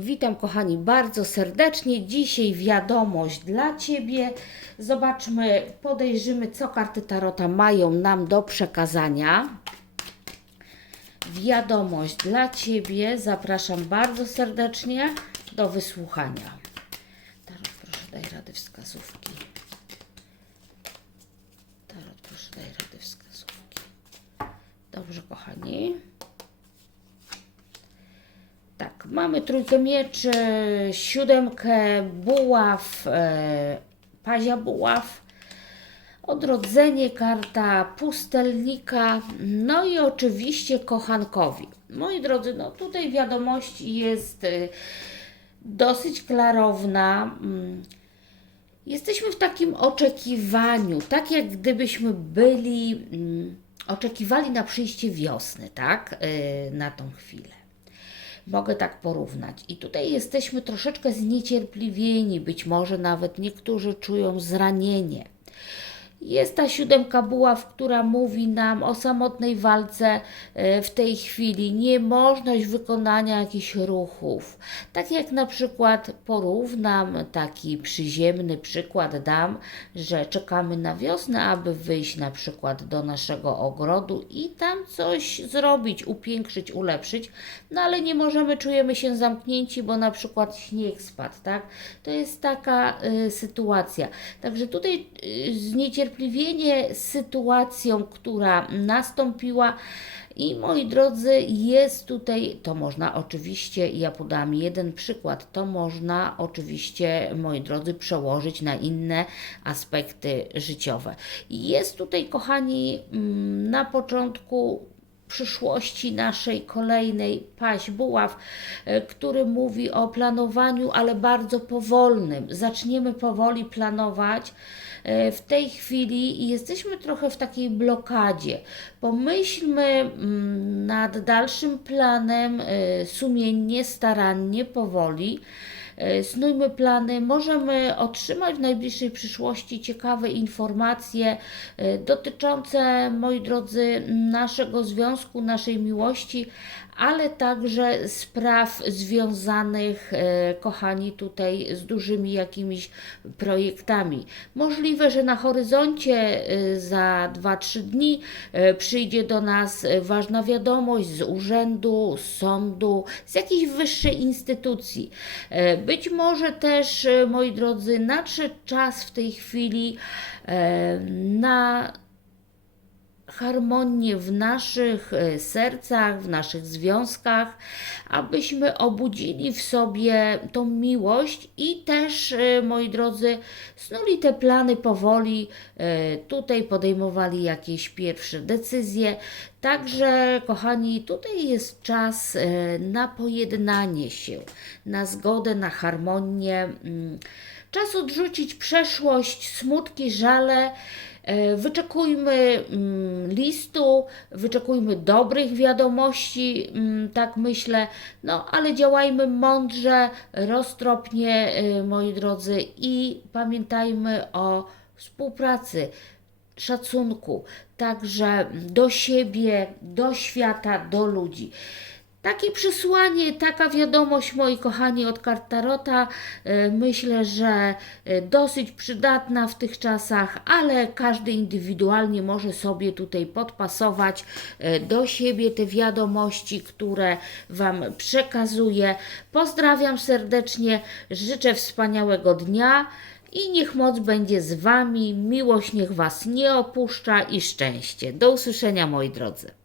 Witam kochani bardzo serdecznie. Dzisiaj wiadomość dla Ciebie. Zobaczmy, podejrzymy, co karty Tarota mają nam do przekazania. Wiadomość dla Ciebie. Zapraszam bardzo serdecznie do wysłuchania. Tarot, proszę daj rady wskazówki. Tarot, proszę daj rady wskazówki. Dobrze, kochani. Tak, mamy trójkę mieczy, siódemkę buław, e, pazia buław, odrodzenie, karta pustelnika, no i oczywiście kochankowi. Moi drodzy, no tutaj wiadomość jest e, dosyć klarowna. Mm, Jesteśmy w takim oczekiwaniu, tak jak gdybyśmy byli, mm, oczekiwali na przyjście wiosny, tak, e, na tą chwilę. Mogę tak porównać. I tutaj jesteśmy troszeczkę zniecierpliwieni, być może nawet niektórzy czują zranienie. Jest ta siódemka buław, która mówi nam o samotnej walce e, w tej chwili, niemożność wykonania jakichś ruchów. Tak jak na przykład porównam, taki przyziemny przykład dam, że czekamy na wiosnę, aby wyjść na przykład do naszego ogrodu i tam coś zrobić, upiększyć, ulepszyć, no ale nie możemy, czujemy się zamknięci, bo na przykład śnieg spadł, tak? To jest taka y, sytuacja. Także tutaj y, zniecierpliwienie sytuacją, która nastąpiła i moi drodzy, jest tutaj, to można oczywiście, ja podam jeden przykład, to można oczywiście, moi drodzy, przełożyć na inne aspekty życiowe. Jest tutaj, kochani, mm, na początku przyszłości naszej kolejnej paź buław, e, który mówi o planowaniu, ale bardzo powolnym. Zaczniemy powoli planować. E, W tej chwili jesteśmy trochę w takiej blokadzie. Pomyślmy mm, nad dalszym planem e, sumiennie, starannie, powoli. E, Snujmy plany, możemy otrzymać w najbliższej przyszłości ciekawe informacje e, dotyczące, moi drodzy, naszego związku, naszej miłości, ale także spraw związanych, e, kochani, tutaj z dużymi jakimiś projektami. Możliwe, że na horyzoncie e, za 2-3 dni e, przyjdzie do nas ważna wiadomość z urzędu, z sądu, z jakiejś wyższej instytucji. Być może też, moi drodzy, nadszedł czas w tej chwili na harmonię w naszych e, sercach, w naszych związkach, abyśmy obudzili w sobie tą miłość i też, e, moi drodzy, snuli te plany powoli, e, tutaj podejmowali jakieś pierwsze decyzje. Także, kochani, tutaj jest czas na pojednanie się, na zgodę, na harmonię. mm. Czas odrzucić przeszłość, smutki, żale. E, Wyczekujmy mm, listu, wyczekujmy dobrych wiadomości, mm, tak myślę, no ale działajmy mądrze, roztropnie, e, moi drodzy, i pamiętajmy o współpracy, szacunku, także do siebie, do świata, do ludzi. Takie przesłanie, taka wiadomość, moi kochani, od kart Tarota, e, myślę, że e, dosyć przydatna w tych czasach, ale każdy indywidualnie może sobie tutaj podpasować e, do siebie te wiadomości, które Wam przekazuję. Pozdrawiam serdecznie, życzę wspaniałego dnia i niech moc będzie z Wami, miłość niech Was nie opuszcza i szczęście. Do usłyszenia, moi drodzy.